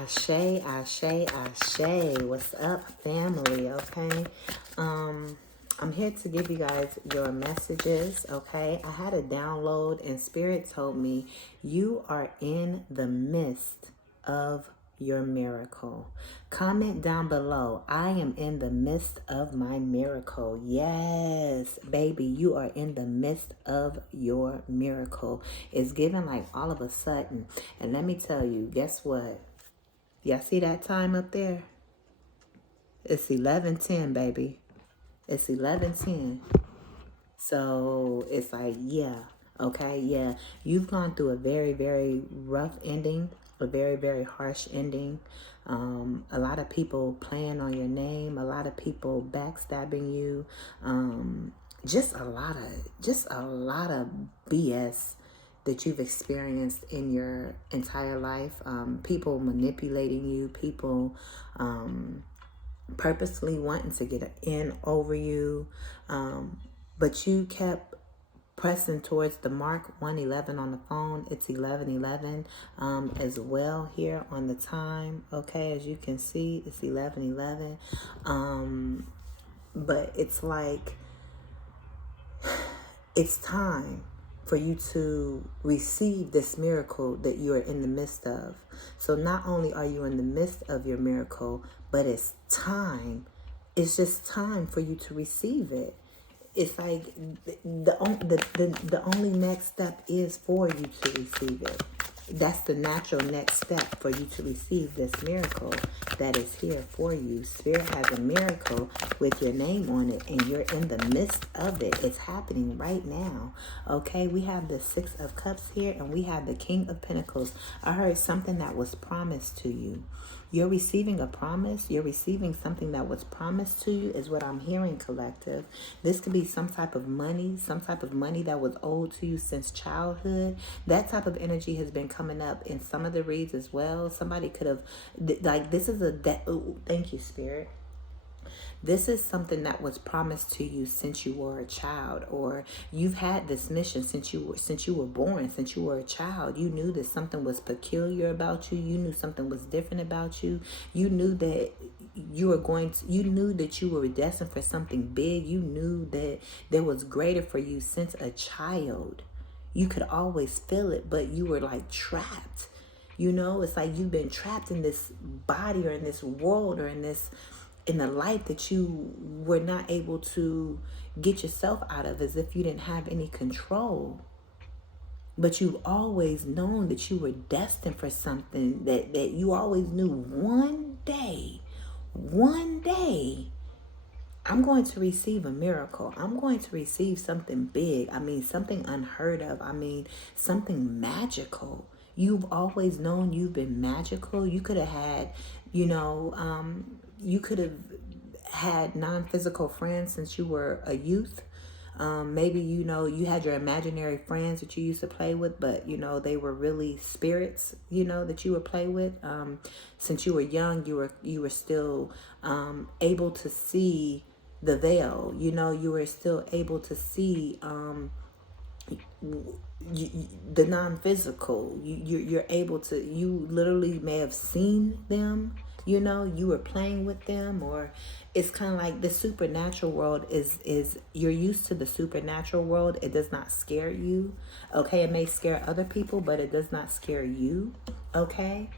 Ashe, Ashe, Ashe. What's up, family? Okay. I'm here to give you guys your messages. Okay. I had a download and Spirit told me you are in the midst of your miracle. Comment down below. I am in the midst of my miracle. Yes, baby, you are in the midst of your miracle. It's given like all of a sudden. And let me tell you, guess what? Y'all see that time up there? It's 11:10, baby. It's 11:10. So it's like, yeah, okay, yeah. You've gone through a very, very rough ending, a very, very harsh ending. A lot of people playing on your name, a lot of people backstabbing you. Just a lot of BS that you've experienced in your entire life. People manipulating you, people purposely wanting to get in over you, but you kept pressing towards the mark. 111 on the phone. It's 11:11 as well here on the time. Okay, as you can see, it's 11:11. But it's like it's time for you to receive this miracle that you are in the midst of. So not only are you in the midst of your miracle, but it's time. It's just time for you to receive it. It's like the only next step is for you to receive it. That's the natural next step for you to receive this miracle that is here for you. Spirit has a miracle with your name on it, and you're in the midst of it. It's happening right now. Okay, we have the Six of Cups here, and we have the King of Pentacles. I heard something that was promised to you. You're receiving a promise. You're receiving something that was promised to you is what I'm hearing, collective. This could be some type of money that was owed to you since childhood. That type of energy has been coming up in some of the reads as well. Somebody could have, like, this is thank you, Spirit. This is something that was promised to you since you were a child, or you've had this mission since you were born, since you were a child. You knew that something was peculiar about you. You knew something was different about you. You knew that you knew that you were destined for something big. You knew that there was greater for you since a child. You could always feel it, but you were like trapped. You know, it's like you've been trapped in this body or in this world or in the life that you were not able to get yourself out of, as if you didn't have any control. But you've always known that you were destined for something, that you always knew one day, I'm going to receive a miracle. I'm going to receive something big. I mean, something unheard of. I mean, something magical. You've always known you've been magical. You could have had, you could have had non-physical friends since you were a youth. Maybe, you had your imaginary friends that you used to play with, but, they were really spirits, that you would play with. Since you were young, you were still able to see the veil. You were still able to see the non-physical. You're able to, you literally may have seen them. You were playing with them, or it's kind of like the supernatural world is you're used to the supernatural world. It does not scare you. Okay, it may scare other people, but it does not scare you. Okay.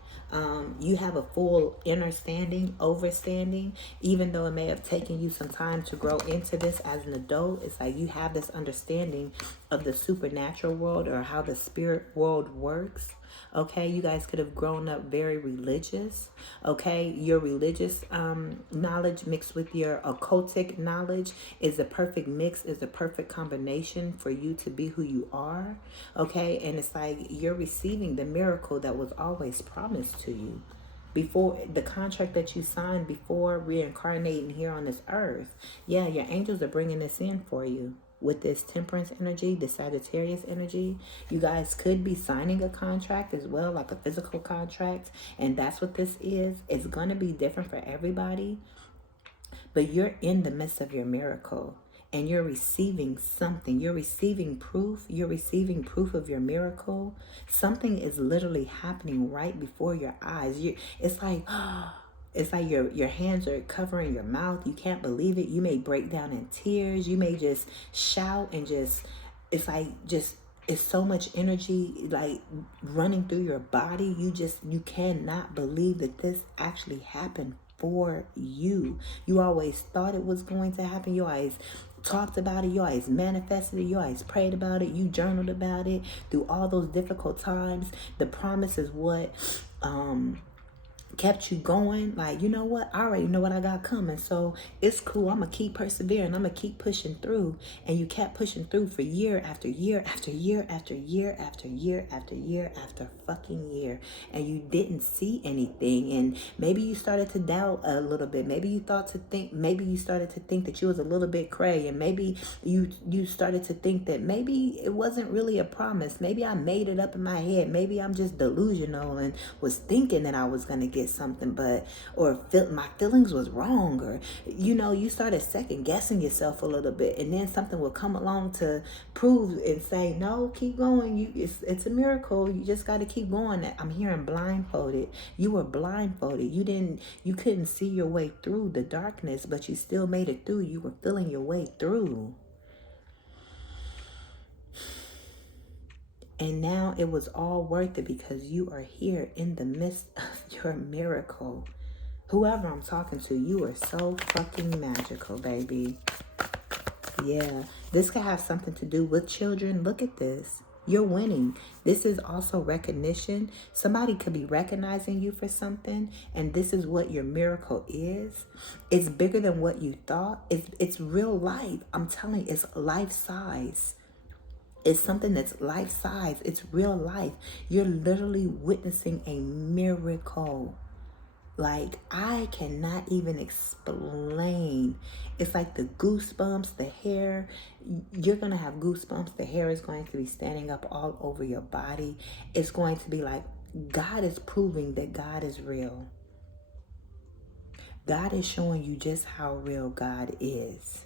You have a full overstanding, even though it may have taken you some time to grow into this as an adult. It's like you have this understanding of the supernatural world, or how the spirit world works. Okay, you guys could have grown up very religious. Okay, your religious knowledge mixed with your occultic knowledge is a perfect mix, is a perfect combination for you to be who you are. Okay, and it's like you're receiving the miracle that was always promised to you before the contract that you signed before reincarnating here on this earth. Yeah, your angels are bringing this in for you. With this Temperance energy, the Sagittarius energy, you guys could be signing a contract as well, like a physical contract. And that's what this is. It's going to be different for everybody. But you're in the midst of your miracle. and you're receiving something. You're receiving proof. You're receiving proof of your miracle. Something is literally happening right before your eyes. It's like, it's like your hands are covering your mouth. You can't believe it. You may break down in tears. You may just shout and just, it's like just, it's so much energy like running through your body. You cannot believe that this actually happened for you. You always thought it was going to happen. You always talked about it. You always manifested it. You always prayed about it. You journaled about it through all those difficult times. The promise is what kept you going. Like, you know what, I already know what I got coming, so it's cool. I'm gonna keep persevering. I'm gonna keep pushing through. And you kept pushing through for year after year after year after year after year after year after fucking year, and you didn't see anything. And maybe you started to doubt a little bit. Maybe you started to think that you was a little bit cray, and maybe you started to think that maybe it wasn't really a promise. Maybe I made it up in my head. Maybe I'm just delusional and was thinking that I was gonna get something, but my feelings was wrong, or you started second guessing yourself a little bit, and then something will come along to prove and say, no, keep going. It's a miracle. You just got to keep going. I'm hearing blindfolded. You were blindfolded. You couldn't see your way through the darkness, but you still made it through. You were feeling your way through. And now it was all worth it because you are here in the midst of your miracle. Whoever I'm talking to, you are so fucking magical, baby. Yeah, this could have something to do with children. Look at this. You're winning. This is also recognition. Somebody could be recognizing you for something, and this is what your miracle is. It's bigger than what you thought. It's real life. I'm telling you, it's life size. It's something that's life size. It's real life. You're literally witnessing a miracle. Like, I cannot even explain. It's like the goosebumps, the hair. You're going to have goosebumps. The hair is going to be standing up all over your body. It's going to be like, God is proving that God is real. God is showing you just how real God is.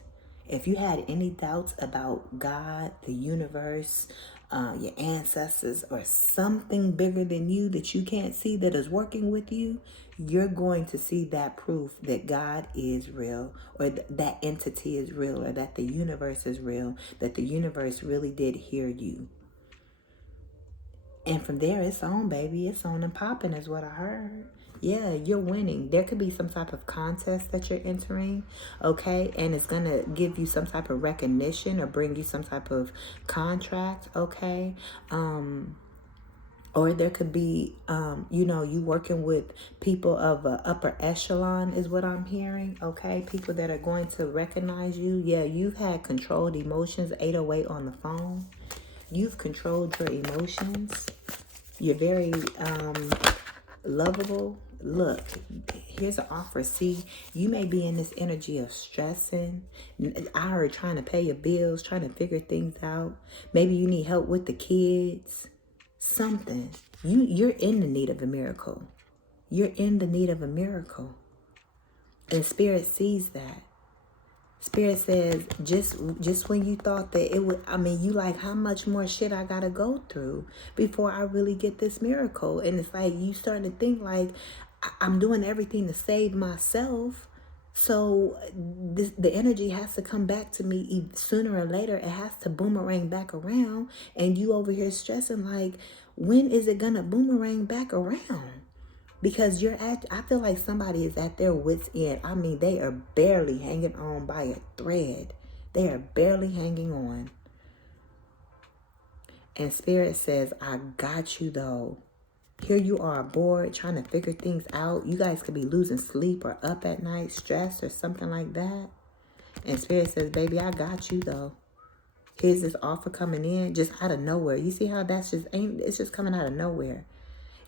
If you had any doubts about God, the universe, your ancestors, or something bigger than you that you can't see that is working with you, you're going to see that proof that God is real, or that entity is real, or that the universe is real, that the universe really did hear you. And from there, it's on, baby. It's on and popping is what I heard. Yeah, you're winning. There could be some type of contest that you're entering, okay? And it's going to give you some type of recognition or bring you some type of contract, okay? Or there could be, you working with people of upper echelon is what I'm hearing, okay? People that are going to recognize you. Yeah, you've had controlled emotions, 808 on the phone. You've controlled your emotions. You're very lovable. Look, here's an offer. See, you may be in this energy of stressing. I heard trying to pay your bills, trying to figure things out. Maybe you need help with the kids. Something. You're in the need of a miracle. You're in the need of a miracle. And Spirit sees that. Spirit says, just when you thought that it would, you like, how much more shit I gotta go through before I really get this miracle? And it's like, you starting to think like, I'm doing everything to save myself. So the energy has to come back to me sooner or later. It has to boomerang back around. And you over here stressing like, when is it gonna boomerang back around? Because I feel like somebody is at their wit's end. They are barely hanging on by a thread. They are barely hanging on. And Spirit says, I got you though. Here you are bored, trying to figure things out. You guys could be losing sleep or up at night, stressed or something like that. And Spirit says, baby, I got you though. Here's this offer coming in just out of nowhere. You see how it's just coming out of nowhere.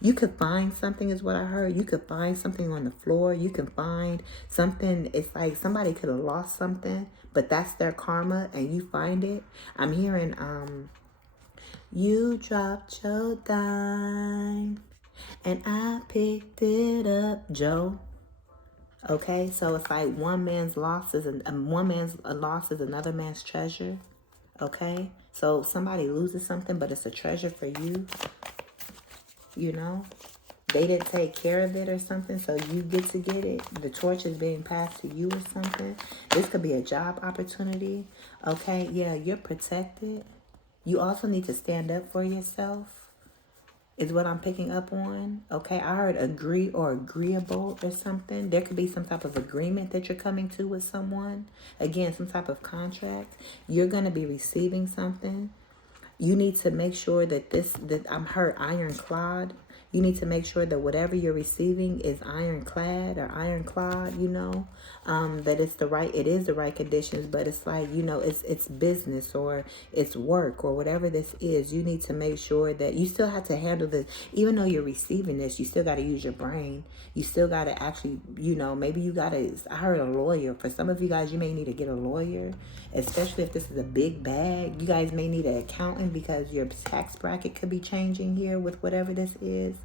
You could find something is what I heard. You could find something on the floor. You can find something. It's like somebody could have lost something, but that's their karma and you find it. I'm hearing, you dropped your dime and I picked it up, Joe. Okay, so it's like one man's loss is one man's loss is another man's treasure. Okay, so somebody loses something, but it's a treasure for you. You know, they didn't take care of it or something, so you get to get it. The torch is being passed to you or something. This could be a job opportunity. Okay, yeah, you're protected. You also need to stand up for yourself, is what I'm picking up on. Okay, I heard agree or agreeable or something. There could be some type of agreement that you're coming to with someone. Again, some type of contract. You're going to be receiving something. You need to make sure that I'm heard ironclad. You need to make sure that whatever you're receiving is ironclad or ironclad, you know, that it is the right conditions, but it's like, you know, it's business or it's work or whatever this is. You need to make sure that you still have to handle this. Even though you're receiving this, you still got to use your brain. You still got to actually, you know, maybe you got to, I heard a lawyer. For some of you guys, you may need to get a lawyer, especially if this is a big bag. You guys may need an accountant because your tax bracket could be changing here with whatever this is.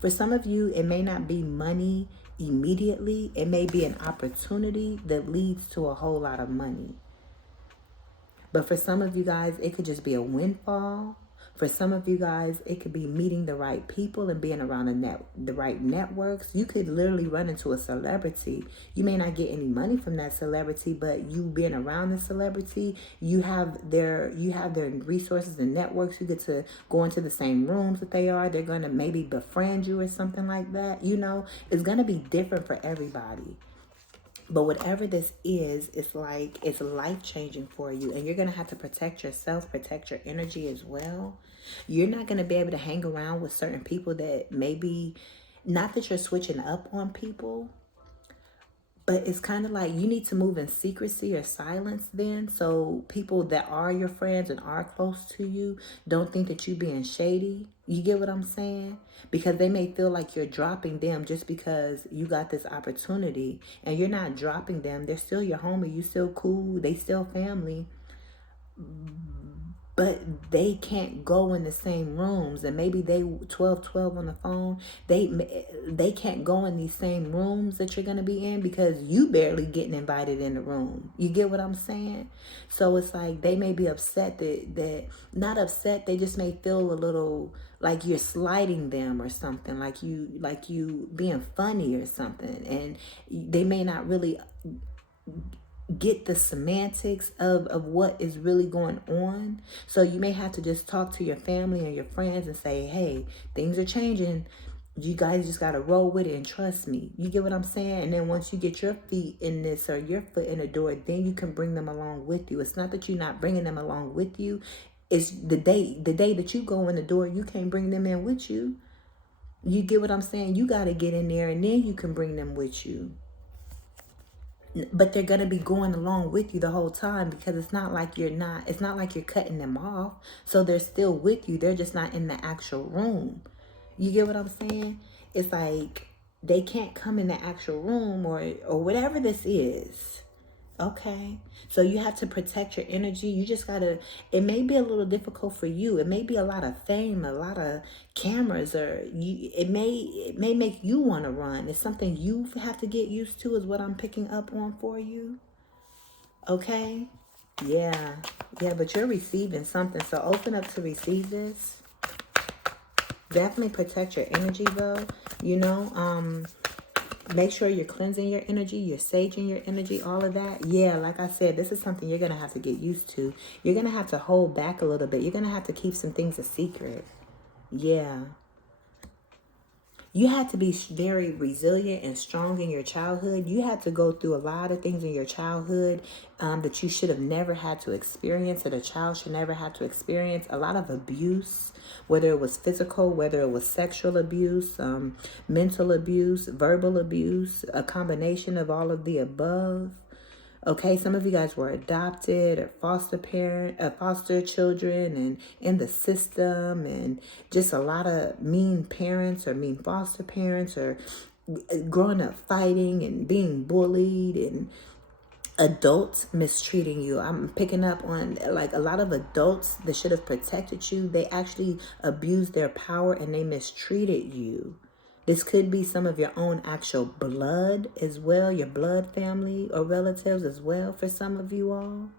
For some of you, it may not be money immediately. It may be an opportunity that leads to a whole lot of money. But for some of you guys, it could just be a windfall. For some of you guys, it could be meeting the right people and being around the right networks. You could literally run into a celebrity. You may not get any money from that celebrity, but you being around the celebrity, you have their resources and networks. You get to go into the same rooms that they are. They're going to maybe befriend you or something like that. You know, it's going to be different for everybody. But whatever this is, it's like it's life-changing for you. And you're going to have to protect yourself, protect your energy as well. You're not going to be able to hang around with certain people that maybe, not that you're switching up on people, but it's kind of like you need to move in secrecy or silence then. So people that are your friends and are close to you don't think that you being shady. You get what I'm saying? Because they may feel like you're dropping them just because you got this opportunity. And you're not dropping them. They're still your homie. You still cool. They still family. But they can't go in the same rooms, and maybe they 12 on the phone. They can't go in these same rooms that you're going to be in because you barely getting invited in the room. You get what I'm saying? So it's like they may be upset that not upset, they just may feel a little like you're slighting them or something, like you being funny or something, and they may not really get the semantics of what is really going on. So you may have to just talk to your family and your friends and say, hey, things are changing. You guys just got to roll with it and trust me. You get what I'm saying? And then once you get your feet in this or your foot in the door, then you can bring them along with you. It's not that you're not bringing them along with you. It's the day that you go in the door, you can't bring them in with you. You get what I'm saying? You got to get in there and then you can bring them with you. But they're going to be going along with you the whole time because it's not like you're cutting them off. So they're still with you. They're just not in the actual room. You get what I'm saying? It's like they can't come in the actual room or whatever this is. Okay. So you have to protect your energy. You just gotta, it may be a little difficult for you. It may be a lot of fame, a lot of cameras, or it may make you want to run. It's something you have to get used to, is what I'm picking up on for you. Okay. Yeah, but you're receiving something. So open up to receive this. Definitely protect your energy though. You know, make sure you're cleansing your energy, you're saging your energy, all of that. Yeah, like I said, this is something you're going to have to get used to. You're going to have to hold back a little bit. You're going to have to keep some things a secret. Yeah. You had to be very resilient and strong in your childhood. You had to go through a lot of things in your childhood that you should have never had to experience, that a child should never have to experience. A lot of abuse, whether it was physical, whether it was sexual abuse, mental abuse, verbal abuse, a combination of all of the above. Okay, some of you guys were adopted or foster children and in the system, and just a lot of mean parents or mean foster parents, or growing up fighting and being bullied, and adults mistreating you. I'm picking up on like a lot of adults that should have protected you. They actually abused their power and they mistreated you. This could be some of your own actual blood as well, your blood family or relatives as well for some of you all.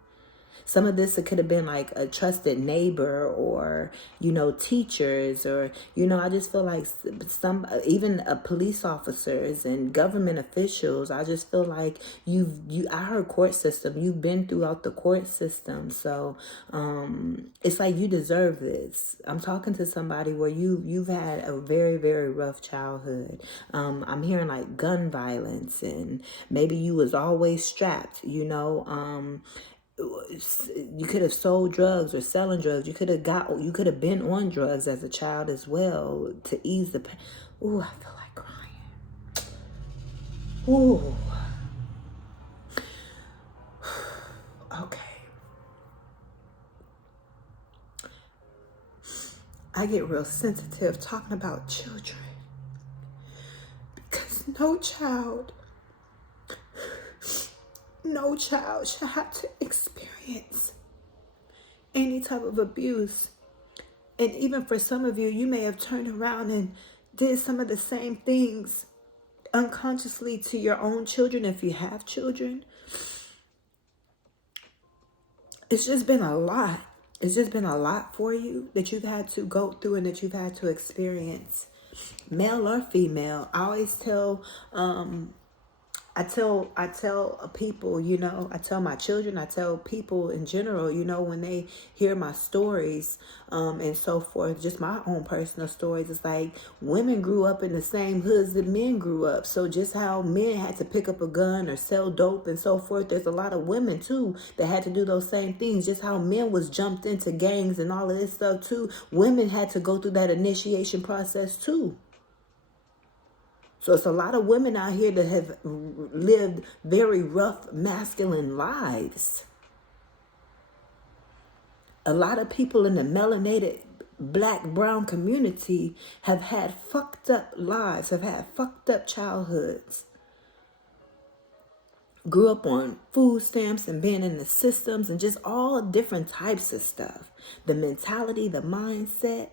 Some of this, it could have been like a trusted neighbor or, you know, teachers or, you know, I just feel like some, even police officers and government officials. I just feel like I heard court system. You've been throughout the court system. So it's like you deserve this. I'm talking to somebody where you've had a very, very rough childhood. I'm hearing like gun violence, and maybe you was always strapped, you know. You could have sold drugs or selling drugs. You could have been on drugs as a child as well to ease the pain. Ooh, I feel like crying. Ooh. Okay. I get real sensitive talking about children because no child should have to experience any type of abuse. And even for some of you, you may have turned around and did some of the same things unconsciously to your own children if you have children. It's just been a lot. It's just been a lot for you that you've had to go through and that you've had to experience. Male or female, I always tell I tell people, you know, I tell my children, I tell people in general, you know, when they hear my stories and so forth, just my own personal stories, it's like women grew up in the same hoods that men grew up. So just how men had to pick up a gun or sell dope and so forth, there's a lot of women too that had to do those same things. Just how men was jumped into gangs and all of this stuff too, women had to go through that initiation process too. So it's a lot of women out here that have lived very rough, masculine lives. A lot of people in the melanated black, brown community have had fucked up lives, have had fucked up childhoods. Grew up on food stamps and being in the systems and just all different types of stuff. The mentality, the mindset.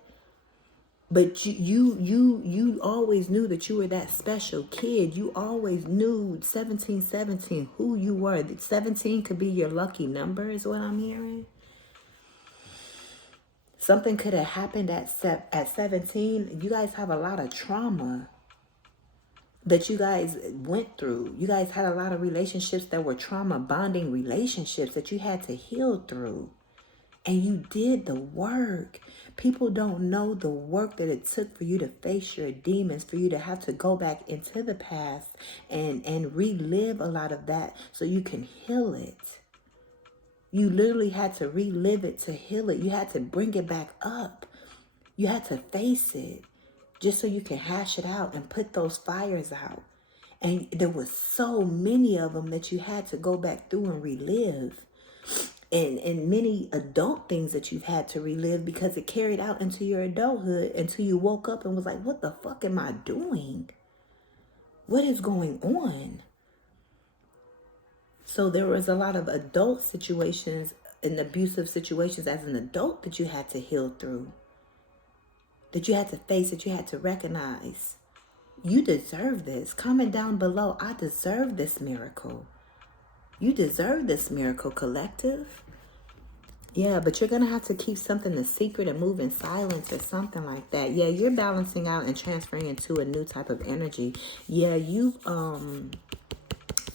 But you always knew that you were that special kid. You always knew 17 who you were. 17 could be your lucky number is what I'm hearing. Something could have happened at 17. You guys have a lot of trauma that you guys went through. You guys had a lot of relationships that were trauma bonding relationships that you had to heal through. And you did the work. People don't know the work that it took for you to face your demons, for you to have to go back into the past and relive a lot of that so you can heal it. You literally had to relive it to heal it. You had to bring it back up. You had to face it just so you can hash it out and put those fires out. And there was so many of them that you had to go back through and relive. And many adult things that you've had to relive because it carried out into your adulthood until you woke up and was like, what the fuck am I doing? What is going on? So there was a lot of adult situations and abusive situations as an adult that you had to heal through. That you had to face, that you had to recognize. You deserve this. Comment down below, I deserve this miracle. You deserve this miracle, collective. Yeah, but you're going to have to keep something a secret and move in silence or something like that. Yeah, you're balancing out and transferring into a new type of energy. Yeah, you've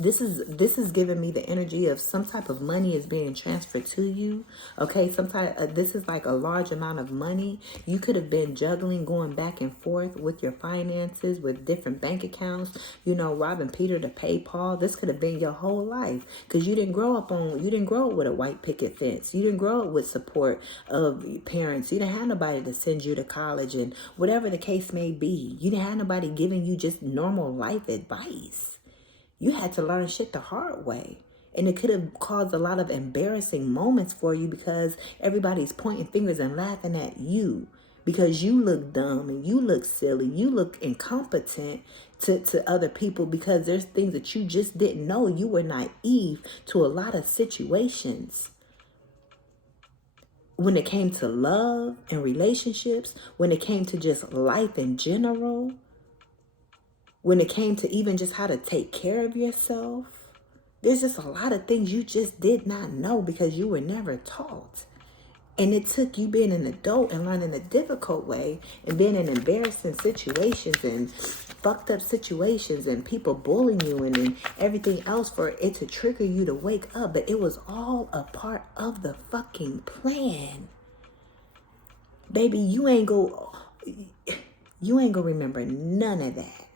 this is giving me the energy of some type of money is being transferred to you. Okay, this is like a large amount of money. You could have been juggling, going back and forth with your finances, with different bank accounts, you know, robbing Peter to pay Paul. This could have been your whole life because you didn't grow up with a white picket fence. You didn't grow up with support of parents. You didn't have nobody to send you to college and whatever the case may be. You didn't have nobody giving you just normal life advice. You had to learn shit the hard way. And it could have caused a lot of embarrassing moments for you because everybody's pointing fingers and laughing at you because you look dumb and you look silly. You look incompetent to other people because there's things that you just didn't know. You were naive to a lot of situations. When it came to love and relationships, when it came to just life in general, when it came to even just how to take care of yourself. There's just a lot of things you just did not know because you were never taught. And it took you being an adult and learning the difficult way and being in embarrassing situations and fucked up situations and people bullying you and everything else for it to trigger you to wake up. But it was all a part of the fucking plan. Baby, you ain't gonna remember none of that.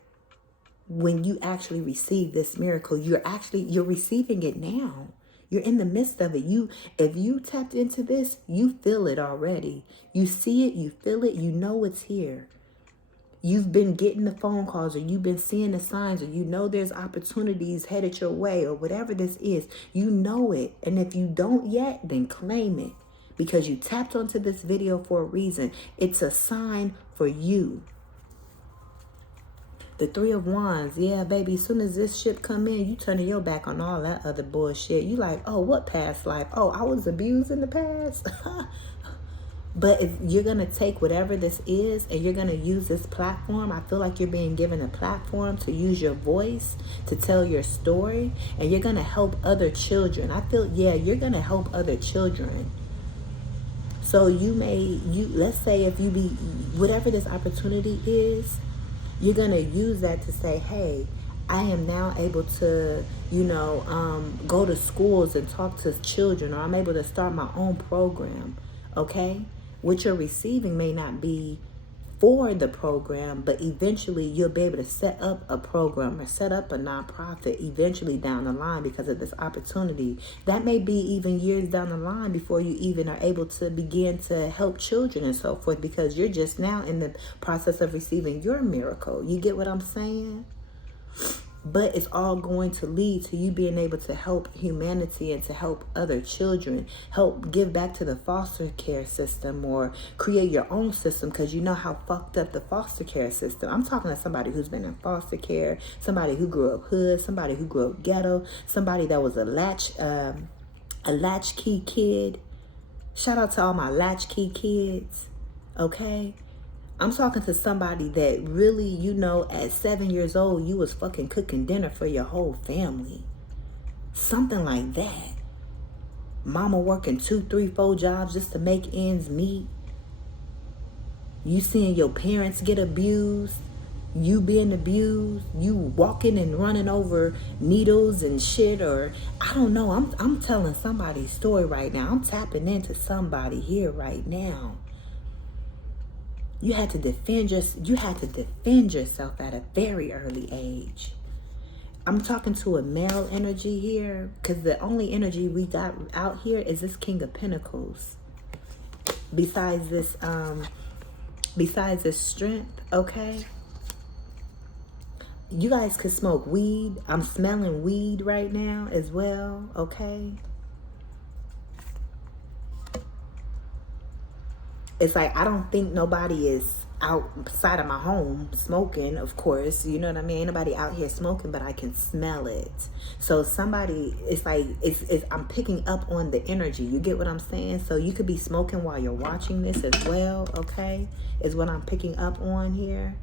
When you actually receive this miracle, you're receiving it now. You're in the midst of it. If you tapped into this, you feel it already. You see it, you feel it, you know it's here. You've been getting the phone calls, or you've been seeing the signs, or you know there's opportunities headed your way, or whatever this is. You know it. And if you don't yet, then claim it. Because you tapped onto this video for a reason. It's a sign for you. The Three of Wands, yeah, baby, as soon as this ship come in, you turning your back on all that other bullshit. You like, oh, what past life? Oh, I was abused in the past. But if you're going to take whatever this is and you're going to use this platform, I feel like you're being given a platform to use your voice, to tell your story, and you're going to help other children. I feel, yeah, you're going to help other children. So let's say if you be, whatever this opportunity is, you're going to use that to say, hey, I am now able to, go to schools and talk to children, or I'm able to start my own program, okay? What you're receiving may not be for the program, but eventually you'll be able to set up a program or set up a nonprofit eventually down the line because of this opportunity. That may be even years down the line before you even are able to begin to help children and so forth, because you're just now in the process of receiving your miracle. You get what I'm saying? But it's all going to lead to you being able to help humanity and to help other children, help give back to the foster care system, or create your own system, because you know how fucked up the foster care system. I'm talking to somebody who's been in foster care, somebody who grew up hood, somebody who grew up ghetto, somebody that was a latchkey kid. Shout out to all my latchkey kids, okay? I'm talking to somebody that really, at 7 years old, you was fucking cooking dinner for your whole family. Something like that. Mama working 2, 3, 4 jobs just to make ends meet. You seeing your parents get abused. You being abused. You walking and running over needles and shit, or I don't know. I'm telling somebody's story right now. I'm tapping into somebody here right now. You had to defend yourself at a very early age. I'm talking to a male energy here, because the only energy we got out here is this King of Pentacles. Besides this strength, okay? You guys could smoke weed. I'm smelling weed right now as well, okay? It's like, I don't think nobody is outside of my home smoking, of course. You know what I mean? Ain't nobody out here smoking, but I can smell it. So somebody, it's like, I'm picking up on the energy. You get what I'm saying? So you could be smoking while you're watching this as well, okay? Is what I'm picking up on here.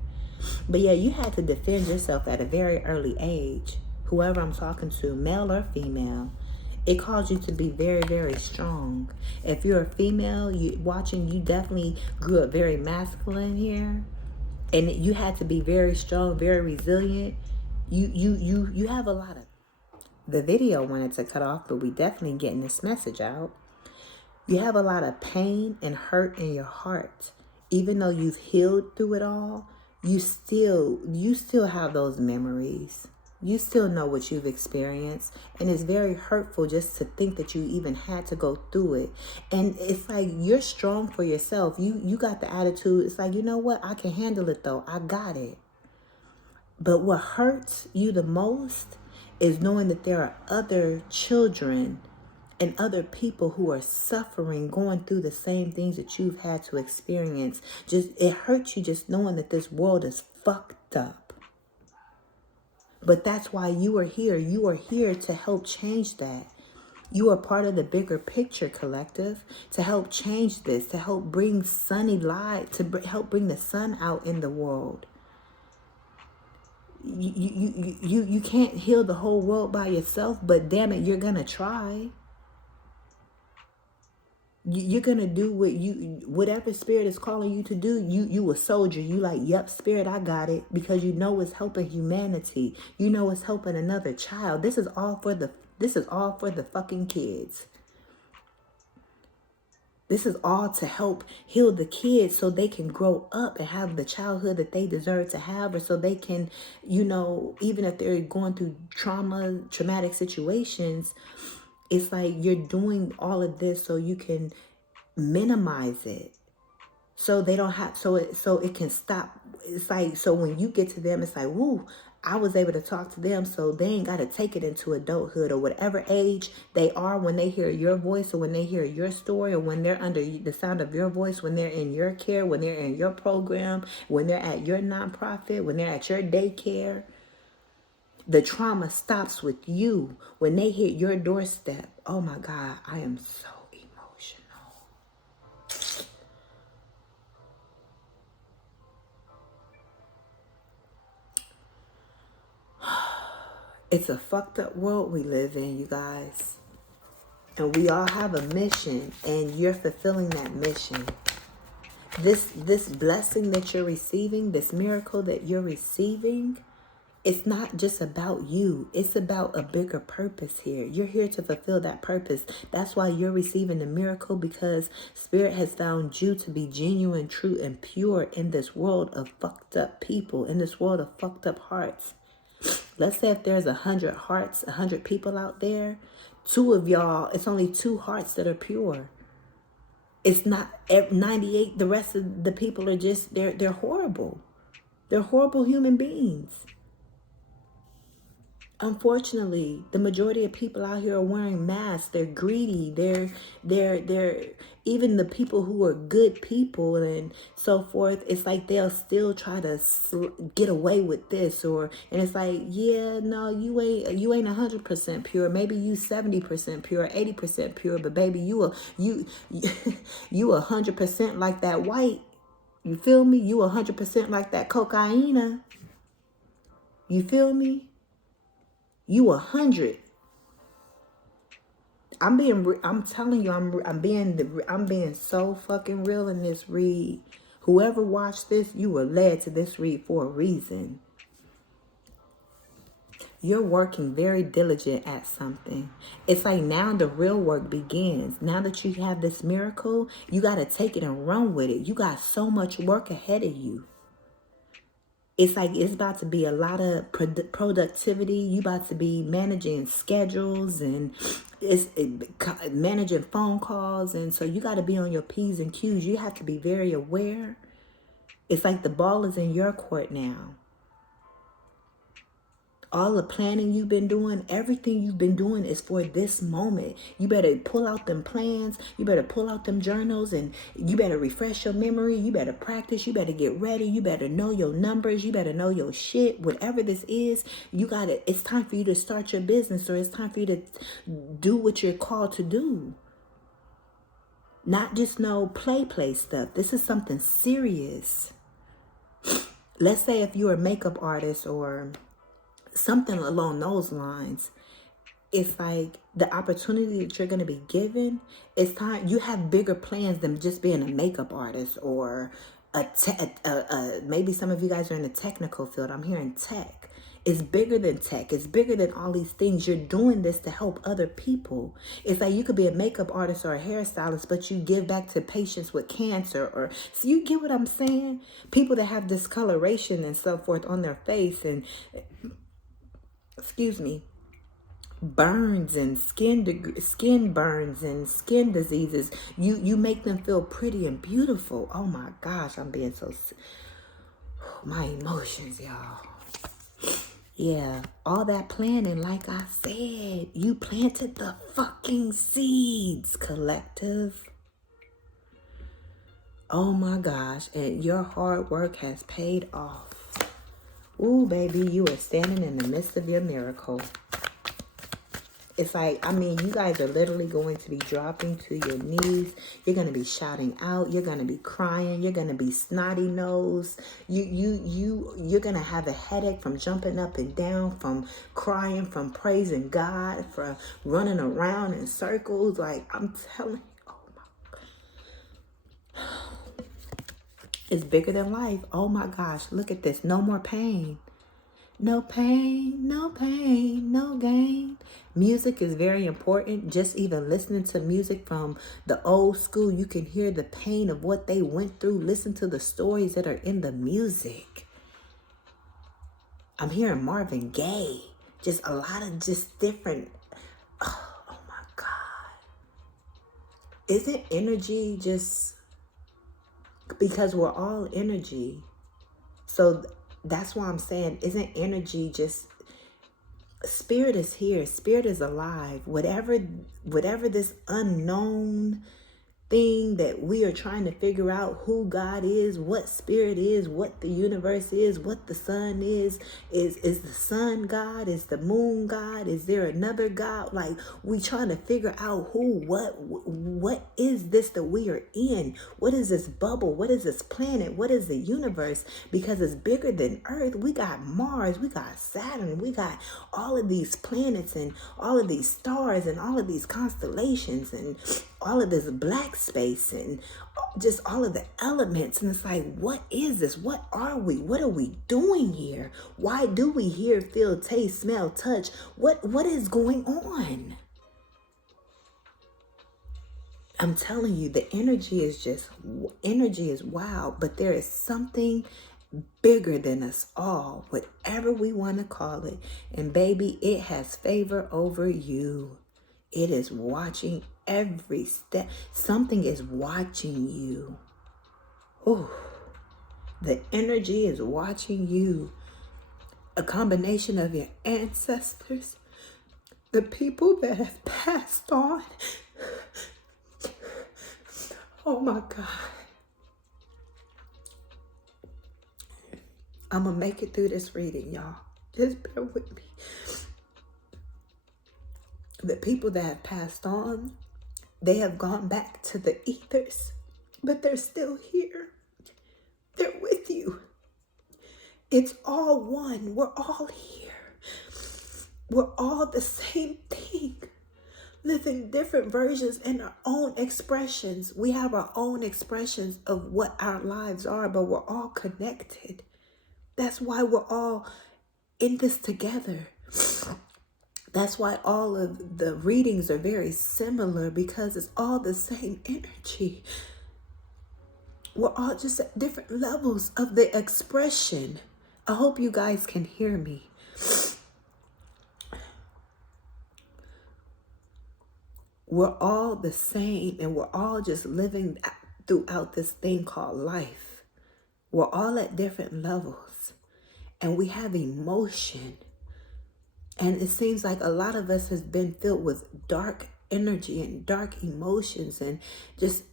But yeah, you had to defend yourself at a very early age. Whoever I'm talking to, male or female. It calls you to be very, very strong. If you're a female, you definitely grew up very masculine here. And you had to be very strong, very resilient. You have a lot of... The video wanted to cut off, but we definitely getting this message out. You have a lot of pain and hurt in your heart. Even though you've healed through it all, you still have those memories. You still know what you've experienced, and it's very hurtful just to think that you even had to go through it. And it's like, you're strong for yourself. You got the attitude. It's like, you know what? I can handle it though. I got it. But what hurts you the most is knowing that there are other children and other people who are suffering, going through the same things that you've had to experience. It hurts you just knowing that this world is fucked up. But that's why you are here. You are here to help change that. You are part of the bigger picture collective to help change this, to help bring sunny light, to help bring the sun out in the world. you can't heal the whole world by yourself, but damn it, you're gonna try. You're gonna do whatever spirit is calling you to do. You a soldier. You like, yep, spirit, I got it, because you know it's helping humanity. You know it's helping another child. This is all for the fucking kids. This is all to help heal the kids so they can grow up and have the childhood that they deserve to have, or so they can, even if they're going through traumatic situations, it's like you're doing all of this so you can minimize it. So they don't have, so it can stop. It's like, so when you get to them, it's like, woo, I was able to talk to them, so they ain't got to take it into adulthood or whatever age they are when they hear your voice, or when they hear your story, or when they're under the sound of your voice, when they're in your care, when they're in your program, when they're at your nonprofit, when they're at your daycare. The trauma stops with you when they hit your doorstep. Oh my God, I am so emotional. It's a fucked up world we live in, you guys. And we all have a mission, and you're fulfilling that mission. This blessing that you're receiving, this miracle that you're receiving, it's not just about you. It's about a bigger purpose here. You're here to fulfill that purpose. That's why you're receiving the miracle, because Spirit has found you to be genuine, true, and pure in this world of fucked up people, in this world of fucked up hearts. Let's say if there's 100 hearts, 100 people out there, 2 of y'all, it's only 2 hearts that are pure. It's not 98. The rest of the people are just, they're horrible. They're horrible human beings. Unfortunately, the majority of people out here are wearing masks. They're greedy. They're even the people who are good people and so forth. It's like they'll still try to get away with this, and it's like, yeah, no, you ain't 100% pure. Maybe you 70% pure, 80% pure, but baby, you 100% like that white. You feel me? You 100% like that cocaine. You feel me? You 100. I'm telling you, I'm being so fucking real in this read. Whoever watched this, you were led to this read for a reason. You're working very diligent at something. It's like now the real work begins. Now that you have this miracle, you got to take it and run with it. You got so much work ahead of you. It's like it's about to be a lot of productivity. You about to be managing schedules and managing phone calls. And so you got to be on your P's and Q's. You have to be very aware. It's like the ball is in your court now. All the planning you've been doing, everything you've been doing is for this moment. You better pull out them plans. You better pull out them journals, and you better refresh your memory. You better practice. You better get ready. You better know your numbers. You better know your shit. Whatever this is, it's time for you to start your business, or it's time for you to do what you're called to do. Not just no play stuff. This is something serious. Let's say if you're a makeup artist or something along those lines, it's like the opportunity that you're going to be given, it's time. You have bigger plans than just being a makeup artist or maybe some of you guys are in the technical field. I'm hearing tech. It's bigger than tech. It's bigger than all these things. You're doing this to help other people. It's like you could be a makeup artist or a hairstylist, but you give back to patients with cancer, so you get what I'm saying? People that have discoloration and so forth on their face, and burns and skin burns and skin diseases. You make them feel pretty and beautiful. Oh my gosh, I'm being so, my emotions, y'all. Yeah, all that planning, like I said, you planted the fucking seeds, collective. Oh my gosh, and your hard work has paid off. Ooh, baby, you are standing in the midst of your miracle. It's like, I mean, you guys are literally going to be dropping to your knees. You're going to be shouting out. You're going to be crying. You're going to be snotty nosed. You're going to have a headache from jumping up and down, from crying, from praising God, from running around in circles. Like, I'm telling you, oh my, it's bigger than life. Oh my gosh, look at this. No more pain. No pain, no pain, no gain. Music is very important. Just even listening to music from the old school, you can hear the pain of what they went through. Listen to the stories that are in the music. I'm hearing Marvin Gaye. Just a lot of just different. Oh my God. Isn't energy just, because we're all energy. So that's why I'm saying, isn't energy just, spirit is here, spirit is alive. Whatever this unknown thing that we are trying to figure out, who God is, what spirit is, what the universe is, what the sun is the sun God? Is the moon God? Is there another God? Like, we trying to figure out who, what is this that we are in? What is this bubble? What is this planet? What is the universe? Because it's bigger than Earth. We got Mars, we got Saturn, we got all of these planets and all of these stars and all of these constellations and all of this black space and just all of the elements. And it's like, what is this? What are we? What are we doing here? Why do we hear, feel, taste, smell, touch? What is going on? I'm telling you, the energy is wild, but there is something bigger than us all, whatever we want to call it. And baby, it has favor over you. It is watching every step. Something is watching you. Oh, the energy is watching you. A combination of your ancestors, the people that have passed on. Oh my God. I'm going to make it through this reading, y'all. Just bear with me. The people that have passed on, they have gone back to the ethers, but they're still here. They're with you. It's all one. We're all here. We're all the same thing, living different versions and our own expressions. We have our own expressions of what our lives are, but we're all connected. That's why we're all in this together. That's why all of the readings are very similar, because it's all the same energy. We're all just at different levels of the expression. I hope you guys can hear me. We're all the same, and we're all just living throughout this thing called life. We're all at different levels, and we have emotion. And it seems like a lot of us has been filled with dark energy and dark emotions and just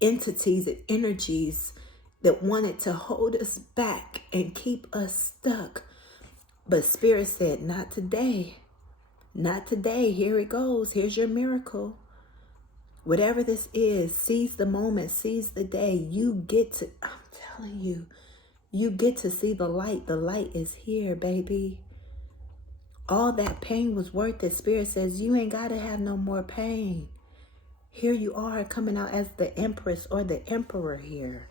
entities and energies that wanted to hold us back and keep us stuck. But Spirit said, not today. Not today. Here it goes. Here's your miracle. Whatever this is, seize the moment, seize the day. You get to, I'm telling you, you get to see the light. The light is here, baby. All that pain was worth it. Spirit says you ain't got to have no more pain. Here you are coming out as the Empress or the Emperor here.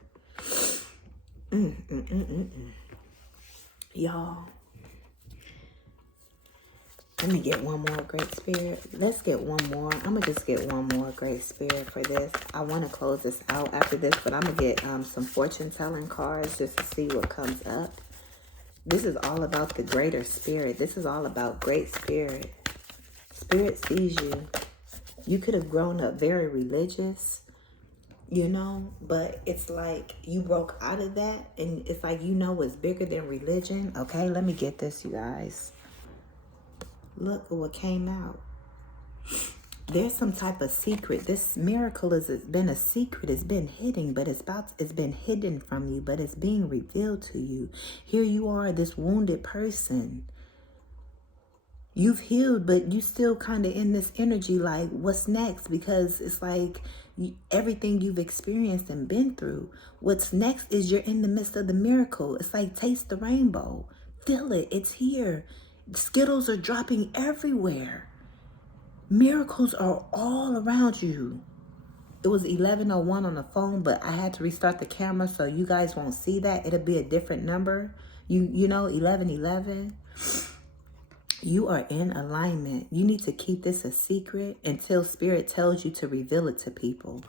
Y'all, let me get one more Great Spirit. Let's get one more. I'm going to just get one more Great Spirit for this. I want to close this out after this, but I'm going to get some fortune telling cards just to see what comes up. This is all about the greater spirit. This is all about Great Spirit. Spirit sees you. You could have grown up very religious, you know, but it's like you broke out of that, and it's like, you know, it's bigger than religion. Okay, let me get this, you guys. Look at what came out. There's some type of secret. This miracle has been a secret. It's been hidden, but it's been hidden from you, but it's being revealed to you. Here you are, this wounded person. You've healed, but you still kind of in this energy like, what's next? Because it's like everything you've experienced and been through. What's next is you're in the midst of the miracle. It's like taste the rainbow. Feel it. It's here. Skittles are dropping everywhere. Miracles are all around you. It was 11:01 on the phone, but I had to restart the camera so you guys won't see that. It'll be a different number. You know, 11:11. You are in alignment. You need to keep this a secret until Spirit tells you to reveal it to people.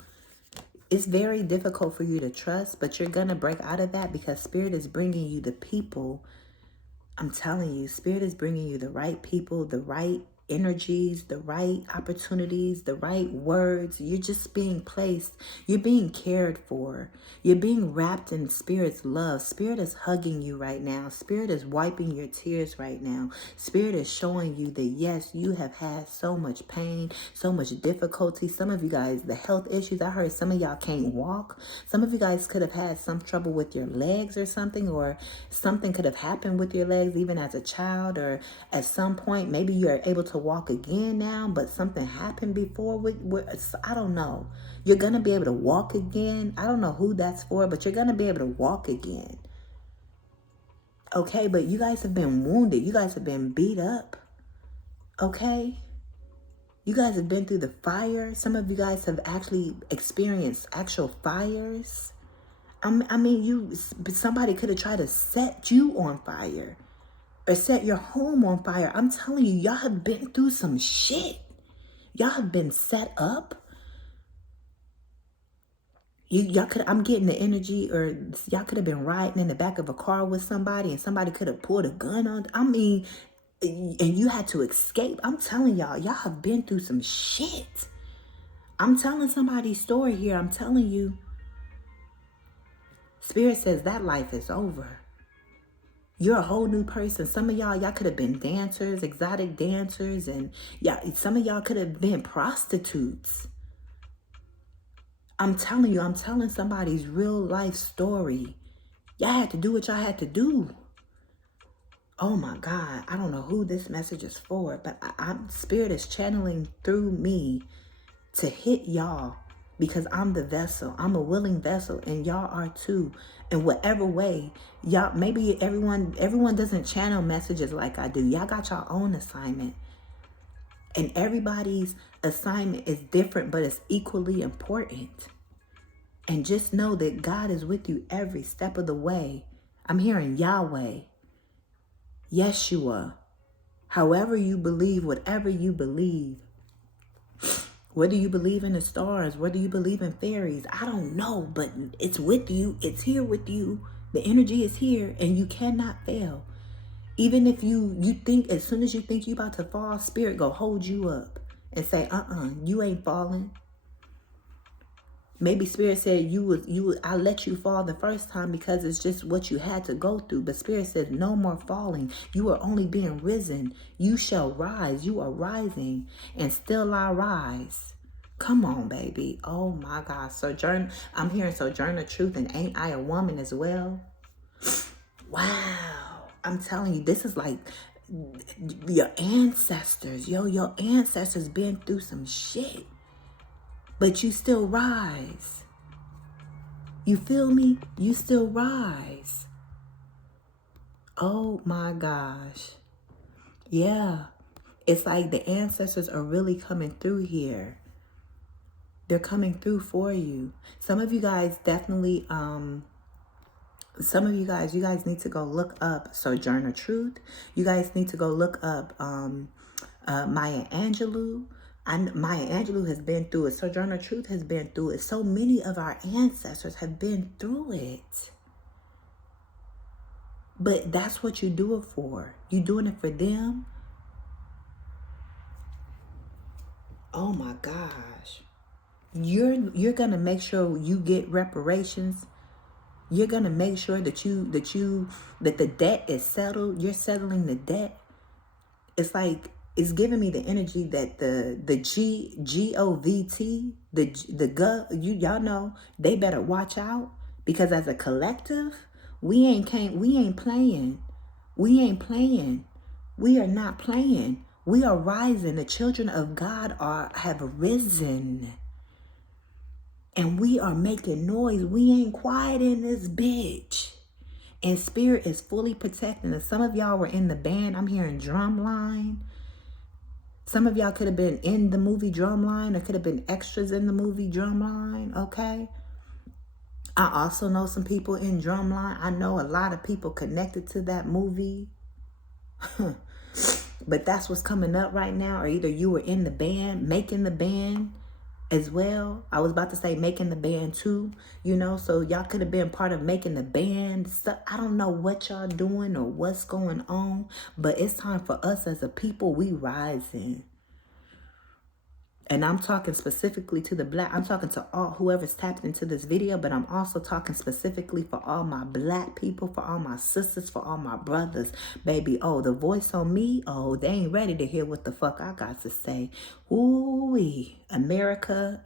It's very difficult for you to trust, but you're going to break out of that because Spirit is bringing you the people. I'm telling you, Spirit is bringing you the right people, the right energies, the right opportunities, the right words. You're just being placed. You're being cared for. You're being wrapped in Spirit's love. Spirit is hugging you right now. Spirit is wiping your tears right now. Spirit is showing you that, yes, you have had so much pain, so much difficulty. Some of you guys, the health issues, I heard some of y'all can't walk. Some of you guys could have had some trouble with your legs or something, or something could have happened with your legs even as a child, or at some point, maybe you're able to walk again now, but something happened before with I don't know. You're going to be able to walk again. I don't know who that's for, but you're going to be able to walk again. Okay, but you guys have been wounded. You guys have been beat up. Okay? You guys have been through the fire. Some of you guys have actually experienced actual fires. I mean, somebody could have tried to set you on fire or set your home on fire. I'm telling you, y'all have been through some shit. Y'all have been set up. I'm getting the energy, or y'all could have been riding in the back of a car with somebody and somebody could have pulled a gun on. I mean, and you had to escape. I'm telling y'all have been through some shit. I'm telling somebody's story here. I'm telling you. Spirit says that life is over. You're a whole new person. Some of y'all could have been dancers, exotic dancers, and some of y'all could have been prostitutes. I'm telling you, I'm telling somebody's real life story. Y'all had to do what y'all had to do. Oh my God, I don't know who this message is for, but Spirit is channeling through me to hit y'all because I'm the vessel. I'm a willing vessel, and y'all are too. In whatever way, y'all, maybe everyone doesn't channel messages like I do. Y'all got your own assignment. And everybody's assignment is different, but it's equally important. And just know that God is with you every step of the way. I'm hearing Yahweh, Yeshua, however you believe, whatever you believe. Whether you believe in the stars, whether you believe in fairies, I don't know, but it's with you. It's here with you. The energy is here, and you cannot fail. Even if you think, as soon as you think you about to fall, Spirit go hold you up and say, you ain't falling. Maybe Spirit said I let you fall the first time because it's just what you had to go through. But Spirit says no more falling. You are only being risen. You shall rise. You are rising, and still I rise. Come on, baby. Oh my God. I'm hearing Sojourner Truth, and Ain't I a Woman as well? Wow. I'm telling you, this is like your ancestors. Your ancestors been through some shit. But you still rise. You feel me? You still rise. Oh my gosh. Yeah. It's like the ancestors are really coming through here. They're coming through for you. Some of you guys definitely, you guys need to go look up Sojourner Truth. You guys need to go look up Maya Angelou. Maya Angelou has been through it. Sojourner Truth has been through it. So many of our ancestors have been through it. But that's what you do it for. You doing it for them. Oh my gosh. You're gonna make sure you get reparations. You're gonna make sure that the debt is settled. You're settling the debt. It's like, it's giving me the energy that the GOVT, y'all know, they better watch out, because as a collective, we ain't playing. We ain't playing. We are not playing. We are rising. The children of God have risen. And we are making noise. We ain't quiet in this bitch. And spirit is fully protecting us. Some of y'all were in the band. I'm hearing Drumline. Some of y'all could have been in the movie Drumline, or could have been extras in the movie Drumline, okay? I also know some people in Drumline. I know a lot of people connected to that movie. But that's what's coming up right now. Or either you were in the band, making the band as well. I was about to say making the band too, you know, so y'all could have been part of making the band stuff. I don't know what y'all doing or what's going on, but it's time for us as a people. We rising. And I'm talking specifically to the black. I'm talking to all whoever's tapped into this video, but I'm also talking specifically for all my black people, for all my sisters, for all my brothers. Baby, oh, the voice on me, oh, they ain't ready to hear what the fuck I got to say. Ooh-wee. America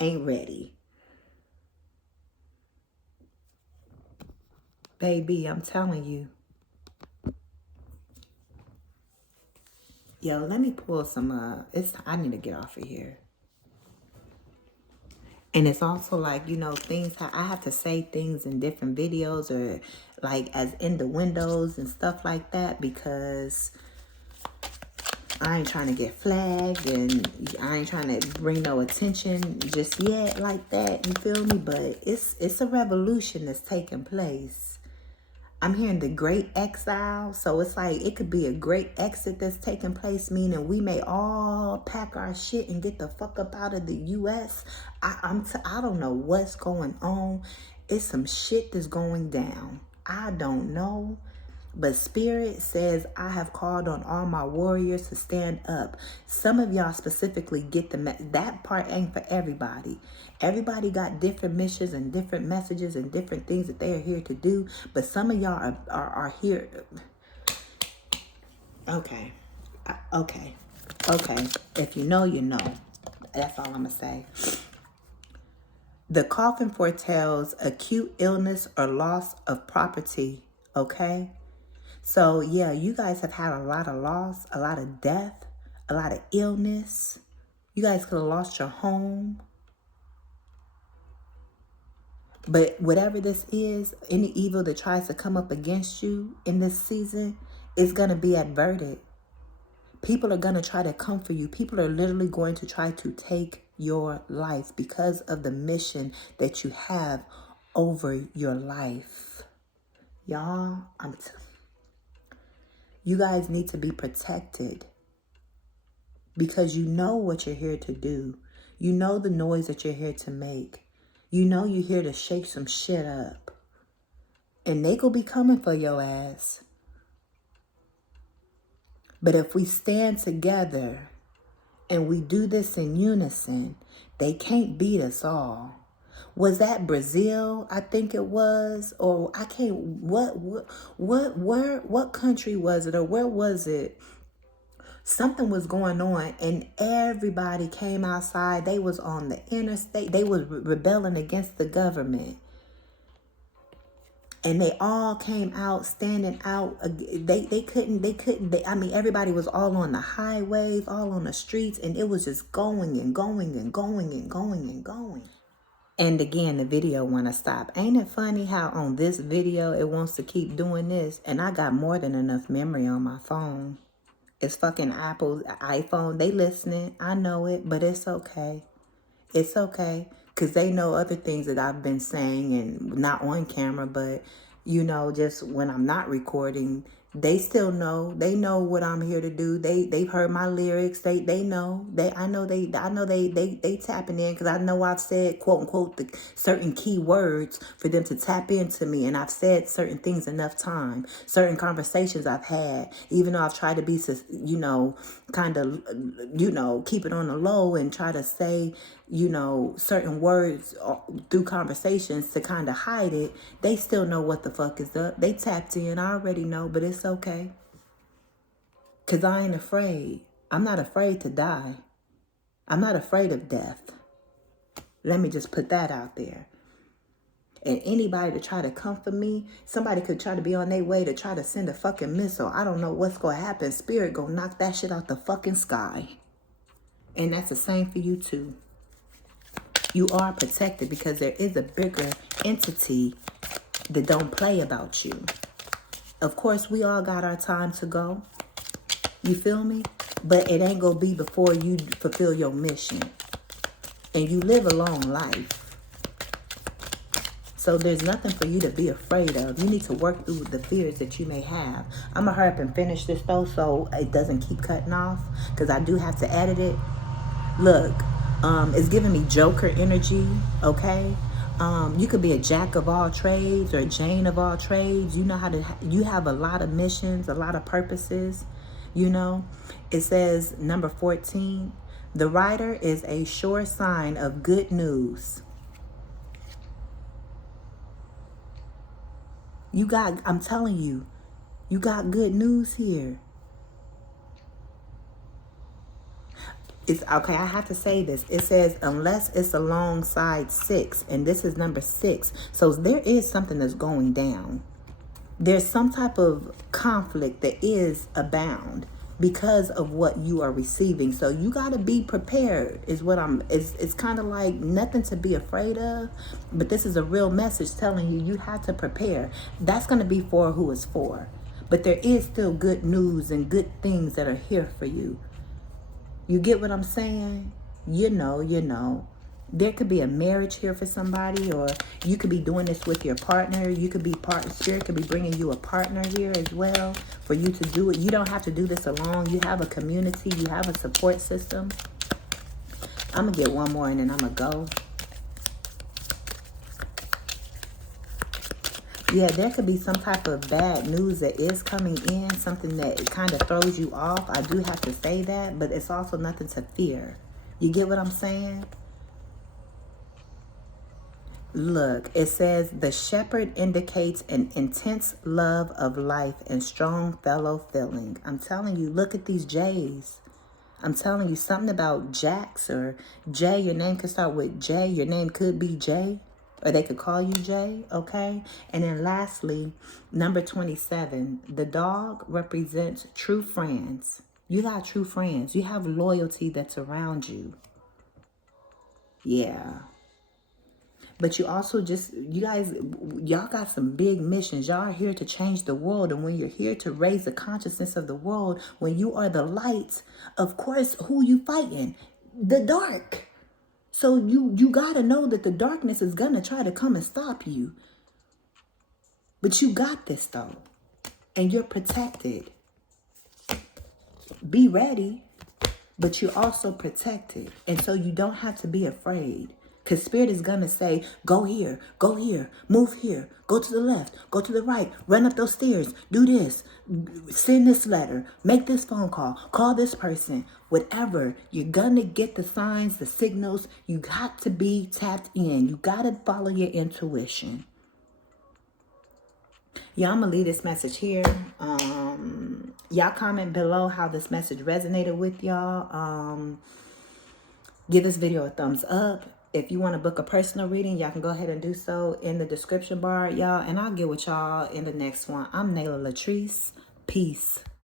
ain't ready. Baby, I'm telling you. Yo, let me pull some, I need to get off of here. And it's also like, you know, things, I have to say things in different videos or like as in the windows and stuff like that, because I ain't trying to get flagged and I ain't trying to bring no attention just yet like that, you feel me? But it's a revolution that's taking place. I'm hearing the great exile. So it's like it could be a great exit that's taking place, meaning we may all pack our shit and get the fuck up out of the U.S. I don't know what's going on. It's some shit that's going down. I don't know. But Spirit says, I have called on all my warriors to stand up. Some of y'all specifically get that part ain't for everybody. Everybody got different missions and different messages and different things that they are here to do. But some of y'all are here. Okay. Okay. If you know, you know. That's all I'm going to say. The coffin foretells acute illness or loss of property. Okay. So, yeah, you guys have had a lot of loss, a lot of death, a lot of illness. You guys could have lost your home. But whatever this is, any evil that tries to come up against you in this season is going to be averted. People are going to try to come for you. People are literally going to try to take your life because of the mission that you have over your life. Y'all, you guys need to be protected because you know what you're here to do. You know the noise that you're here to make. You know you're here to shake some shit up. And they gonna be coming for your ass. But if we stand together and we do this in unison, they can't beat us all. Was that Brazil? I think it was, or I can't. What country was it, or where was it? Something was going on, and everybody came outside. They was on the interstate. They was rebelling against the government, and they all came out, standing out. They couldn't. I mean, everybody was all on the highways, all on the streets, and it was just going and going and going and going and going. And again, the video want to stop. Ain't it funny how on this video it wants to keep doing this? And I got more than enough memory on my phone. It's fucking Apple's iPhone. They listening. I know it, but it's okay. It's okay. Because they know other things that I've been saying, and not on camera, but, you know, just when I'm not recording, they still know. They know what I'm here to do. They've heard my lyrics. They know. I know they tapping in, because I know I've said, quote unquote, the certain key words for them to tap into me. And I've said certain things enough time. Certain conversations I've had, even though I've tried to be, you know, kind of, you know, keep it on the low and try to say, you know, certain words through conversations to kind of hide it. They still know what the fuck is up. They tapped in. I already know, but it's okay. Because I ain't afraid. I'm not afraid to die. I'm not afraid of death. Let me just put that out there. And anybody to try to come for me, somebody could try to be on their way to try to send a fucking missile. I don't know what's going to happen. Spirit gonna knock that shit out the fucking sky. And that's the same for you too. You are protected because there is a bigger entity that don't play about you. Of course, we all got our time to go. You feel me? But it ain't gonna be before you fulfill your mission. And you live a long life. So there's nothing for you to be afraid of. You need to work through the fears that you may have. I'm going to hurry up and finish this though so it doesn't keep cutting off. Because I do have to edit it. Look, it's giving me Joker energy, okay? You could be a jack of all trades or a Jane of all trades. You know how to, you have a lot of missions, a lot of purposes, you know. It says number 14, the rider is a sure sign of good news. You got, I'm telling you, you got good news here. It's okay, I have to say this. It says, unless it's alongside 6, and this is number 6. So there is something that's going down. There's some type of conflict that is abound because of what you are receiving. So you got to be prepared is what it's kind of like nothing to be afraid of, but this is a real message telling you have to prepare. That's going to be for who it's for, but there is still good news and good things that are here for you. You get what I'm saying? You know. There could be a marriage here for somebody, or you could be doing this with your partner. You could be Spirit could be bringing you a partner here as well for you to do it. You don't have to do this alone. You have a community. You have a support system. I'm going to get one more and then I'm going to go. Yeah, there could be some type of bad news that is coming in, something that kind of throws you off. I do have to say that, but it's also nothing to fear. You get what I'm saying? Look, it says the shepherd indicates an intense love of life and strong fellow feeling. I'm telling you, look at these J's. I'm telling you something about Jax or J. Your name could start with J. Your name could be J. Or they could call you Jay, okay? And then lastly, number 27, the dog represents true friends. You got true friends. You have loyalty that's around you. Yeah. But you also just, y'all got some big missions. Y'all are here to change the world. And when you're here to raise the consciousness of the world, when you are the light, of course, who you fighting? The dark. So you got to know that the darkness is going to try to come and stop you. But you got this, though. And you're protected. Be ready, but you're also protected. And so you don't have to be afraid. Because Spirit is going to say, go here, move here, go to the left, go to the right, run up those stairs, do this, send this letter, make this phone call this person, whatever. You're going to get the signs, the signals. You got to be tapped in. You got to follow your intuition. Yeah, I'm going to leave this message here. Y'all comment below how this message resonated with y'all. Give this video a thumbs up. If you want to book a personal reading, y'all can go ahead and do so in the description bar, y'all. And I'll get with y'all in the next one. I'm LATRICE. Peace.